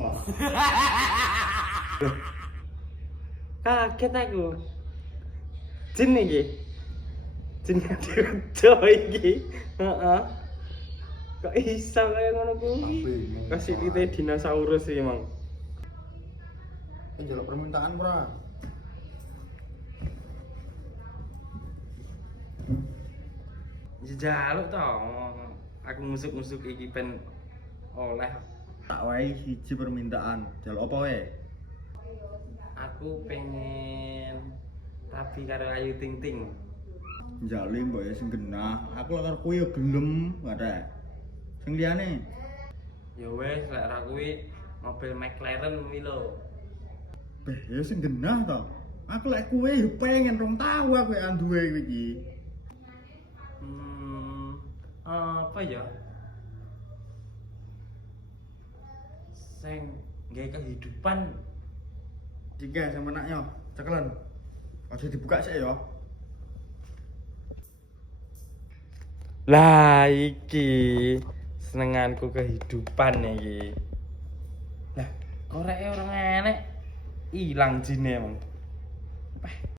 Wah. Kaget aku. Jin iki. Jin kado iki. Heeh. Kok iso kaya ngono kuwi? Kasih kita dinosaurus sih emang. Njaluk permintaan, Bro. Jaluk to. Aku musuk-musuk iki ben oleh. Tak wae siji permintaan. Njaluk apa wae? Aku pengen rabi karo Ayu Ting Ting. Njali mbok ya sing genah. Aku lek karo kuwi ya gelem, ada. Sing liyane. Ya wes lek ra kuwi mobil McLaren kuwi lho. Beh, ya sing genah to. Aku lek kuwi ya pengen rong tahu aku ya duwe iki. Apa ya? Sing nggae kehidupan. Jika sama anaknya, cekelan. Aja dibuka sik ya. Lah iki senenganku kehidupan iki. Lah koreke orang enek ilang jine emang.